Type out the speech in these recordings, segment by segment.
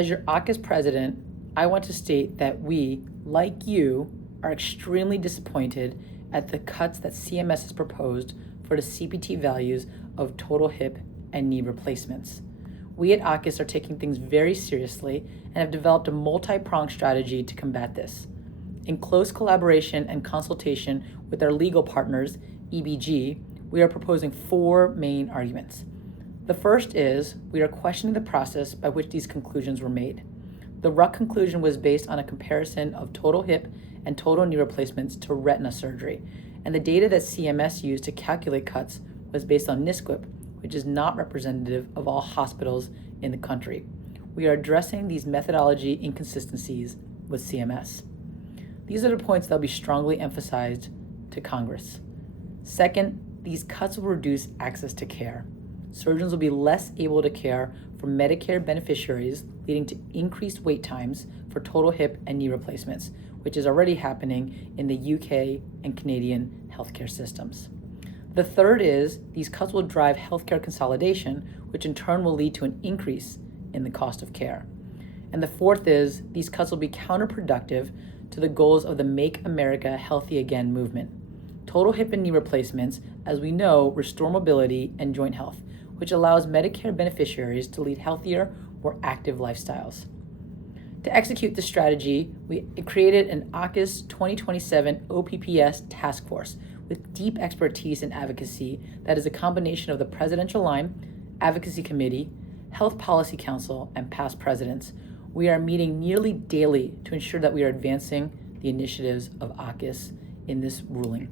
As your AAHKS President, I want to state that we, like you, are extremely disappointed at the cuts that CMS has proposed for the CPT values of total hip and knee replacements. We at AAHKS are taking things very seriously and have developed a multi-pronged strategy to combat this. In close collaboration and consultation with our legal partners, EBG, we are proposing 4 main arguments. The first is we are questioning the process by which these conclusions were made. The RUC conclusion was based on a comparison of total hip and total knee replacements to retina surgery, and the data that CMS used to calculate cuts was based on NSQIP, which is not representative of all hospitals in the country. We are addressing these methodology inconsistencies with CMS. These are the points that will be strongly emphasized to Congress. Second, these cuts will reduce access to care. Surgeons will be less able to care for Medicare beneficiaries, leading to increased wait times for total hip and knee replacements, which is already happening in the UK and Canadian healthcare systems. The third is these cuts will drive healthcare consolidation, which in turn will lead to an increase in the cost of care. And the fourth is these cuts will be counterproductive to the goals of the Make America Healthy Again movement. Total hip and knee replacements, as we know, restore mobility and joint health, which allows Medicare beneficiaries to lead healthier, more active lifestyles. To execute this strategy, we created an AAHKS 2027 OPPS task force with deep expertise in advocacy that is a combination of the Presidential Line, Advocacy Committee, Health Policy Council, and past presidents. We are meeting nearly daily to ensure that we are advancing the initiatives of AAHKS in this ruling.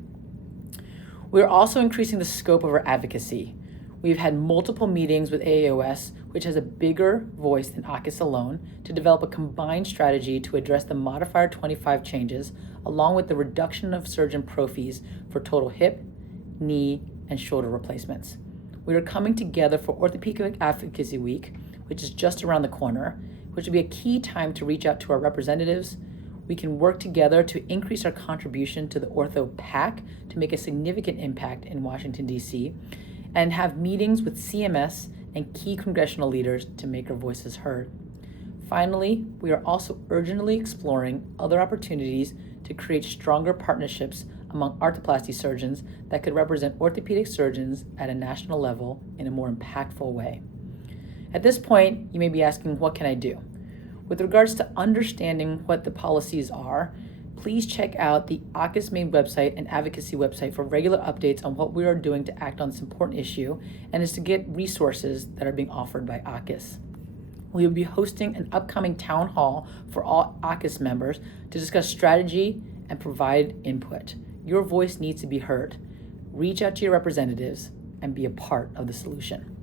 We are also increasing the scope of our advocacy. We've had multiple meetings with AAOS, which has a bigger voice than AAHKS alone, to develop a combined strategy to address the Modifier 25 changes, along with the reduction of surgeon pro fees for total hip, knee, and shoulder replacements. We are coming together for Orthopedic Advocacy Week, which is just around the corner, which will be a key time to reach out to our representatives. We can work together to increase our contribution to the Ortho PAC to make a significant impact in Washington, D.C., and have meetings with CMS and key congressional leaders to make our voices heard. Finally, we are also urgently exploring other opportunities to create stronger partnerships among arthroplasty surgeons that could represent orthopedic surgeons at a national level in a more impactful way. At this point, you may be asking, what can I do? With regards to understanding what the policies are, please check out the AAHKS main website and advocacy website for regular updates on what we are doing to act on this important issue, and is to get resources that are being offered by AAHKS. We will be hosting an upcoming town hall for all AAHKS members to discuss strategy and provide input. Your voice needs to be heard. Reach out to your representatives and be a part of the solution.